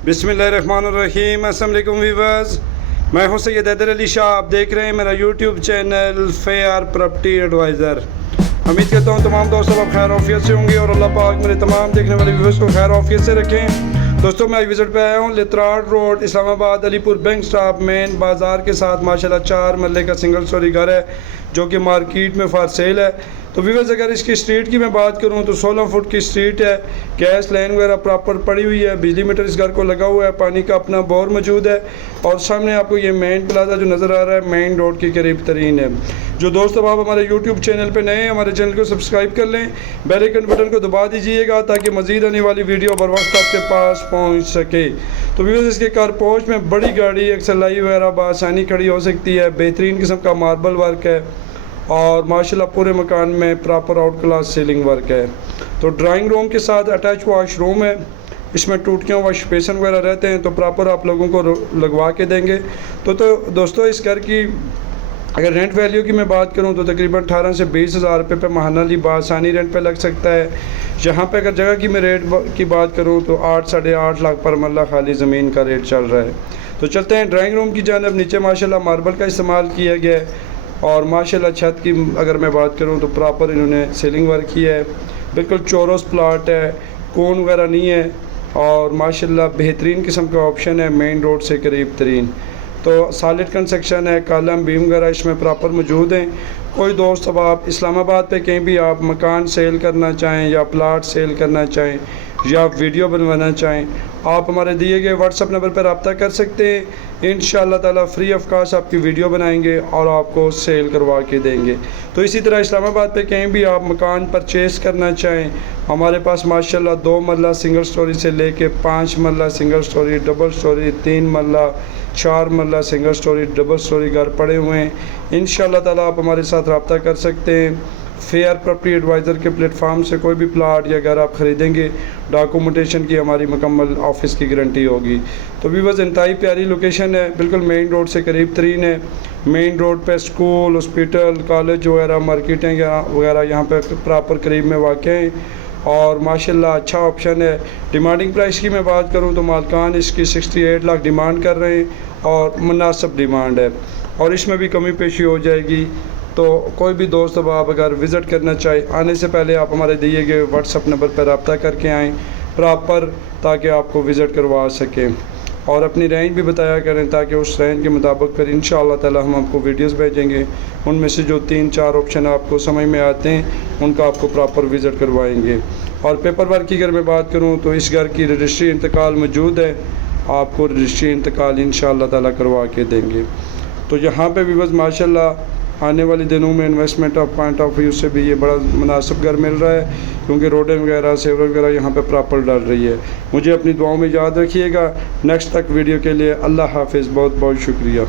बिस्मिल्लाहिर्रहमानिर्रहीम। अस्सलाम वालेकुम व्यूअर्स, मैं हूं सैयद हैदर अली शाह। आप देख रहे हैं मेरा YouTube channel Fair Property Adviser. उम्मीद करता हूं तमाम दोस्तों आप खैर ऑफियत से होंगे और अल्लाह पाक मेरे तमाम देखने वाले व्यूअर्स को खैर ऑफियत से रखें। दोस्तों मैं विज़िट पे आया हूं लित्राड road, Islamabad, Alipur bank stop main बाज़ार के साथ माशाल्लाह 4 मरले का सिंगल स्टोरी घर है जो कि मार्केट में फॉर सेल है। तो व्यूअर्स अगर इसकी स्ट्रीट की मैं बात करूं तो 16 फुट की स्ट्रीट है, गैस लाइन वगैरह प्रॉपर पड़ी हुई है, बिजली मीटर इस घर को लगा हुआ है, पानी का अपना बोर मौजूद है और सामने आपको ये मेन प्लाजा जो नज़र आ रहा है मेन रोड के करीब तरीन है। जो दोस्त अब आप हमारे यूट्यूब चैनल पर नए हैं हमारे चैनल को सब्सक्राइब कर लें, बेल आइकन बटन को दबा दीजिएगा ताकि मज़ीद आने वाली वीडियो बर वक्त आपके पास पहुँच सके। तो व्यूअर्स इसके कार पोर्च में बड़ी गाड़ी एक्सएलआई वगैरह बआसानी खड़ी हो सकती है, बेहतरीन किस्म का मार्बल वर्क है और माशाल्लाह पूरे मकान में proper out class ceiling work है। तो ड्राइंग रूम के साथ अटैच वॉशरूम है, इसमें टूटियाँ वॉश बेसन वगैरह रहते हैं तो प्रॉपर आप लोगों को लगवा के देंगे। तो दोस्तों इस घर की अगर रेंट वैल्यू की मैं बात करूं तो तकरीबन 18 से 20 हज़ार रुपये पे महाना बासानी रेंट पे लग सकता है। यहाँ पे अगर जगह की मैं रेट की बात करूं तो 8 साढ़े 8 लाख पर मरला खाली ज़मीन का रेट चल रहा है। तो चलते हैं ड्राइंग रूम की जानब। नीचे माशाल्लाह मार्बल का इस्तेमाल किया गया है और माशाल्लाह छत की अगर मैं बात करूं तो प्रॉपर इन्होंने सीलिंग वर्क किया है, बिल्कुल चौरस प्लाट है, कोन वगैरह नहीं है और माशाल्लाह बेहतरीन किस्म का ऑप्शन है, मेन रोड से करीब तरीन। तो सॉलिड कंस्ट्रक्शन है, कॉलम बीम वगैरह इसमें प्रॉपर मौजूद हैं। कोई दोस्त अब आप इस्लामाबाद पे कहीं भी आप मकान सेल करना चाहें या प्लाट सेल करना चाहें या वीडियो बनवाना चाहें, आप हमारे दिए गए व्हाट्सअप नंबर पर रब्ता कर सकते हैं। इंशाअल्लाह ताला फ्री ऑफ कास्ट आपकी वीडियो बनाएंगे और आपको सेल करवा के देंगे। तो इसी तरह इस्लामाबाद पे कहीं भी आप मकान परचेज़ करना चाहें, हमारे पास माशाल्लाह 2 मरला सिंगल स्टोरी से लेके 5 मरला सिंगल स्टोरी, डबल स्टोरी, 3 मरला, 4 मरला सिंगल स्टोरी, डबल स्टोरी घर पड़े हुए हैं। इंशाअल्लाह ताला आप हमारे साथ रब्ता कर सकते हैं। फेयर प्रॉपर्टी एडवाइज़र के प्लेटफॉर्म से कोई भी प्लाट या घर आप ख़रीदेंगे, डॉक्यूमेंटेशन की हमारी मुकम्मल ऑफिस की गारंटी होगी। तो व्यूअर्स इंतहाई प्यारी लोकेशन है, बिल्कुल मेन रोड से करीब तरीन है। मेन रोड पे स्कूल, हॉस्पिटल, कॉलेज वगैरह, मार्केटें वगैरह यहाँ पे प्रॉपर करीब में वाक़ हैं और माशाल्लाह अच्छा ऑप्शन है। डिमांडिंग प्राइस की मैं बात करूँ तो मालकान इसकी 68 लाख डिमांड कर रहे हैं और मुनासिब डिमांड है और इसमें भी कमी पेशी हो जाएगी। तो कोई भी दोस्त अब आप अगर विज़िट करना चाहे, आने से पहले आप हमारे दिए गए व्हाट्सअप नंबर पर रब्ता करके आएँ प्रॉपर, ताकि आपको विज़िट करवा सकें और अपनी रेंज भी बताया करें ताकि उस रेंज के मुताबिक फिर इंशाअल्लाह ताला हम आपको वीडियोस भेजेंगे। उनमें से जो 3-4 ऑप्शन आपको समझ में आते हैं उनका आपको प्रॉपर विज़िट करवाएंगे। और पेपर वर्क की अगर मैं बात करूँ तो इस घर की रजिस्ट्री इंतकाल मौजूद है, आपको रजिस्ट्री इंतकाल इंशाअल्लाह ताला करवा के देंगे। तो यहाँ पर भी बस माशाल्लाह आने वाले दिनों में investment of point of view से भी ये बड़ा मुनासिब घर मिल रहा है क्योंकि रोडें वगैरह सेवर वगैरह यहाँ पे प्रॉपर डल रही है। मुझे अपनी दुआओं में याद रखिएगा। नेक्स्ट तक वीडियो के लिए अल्लाह हाफिज़, बहुत बहुत शुक्रिया।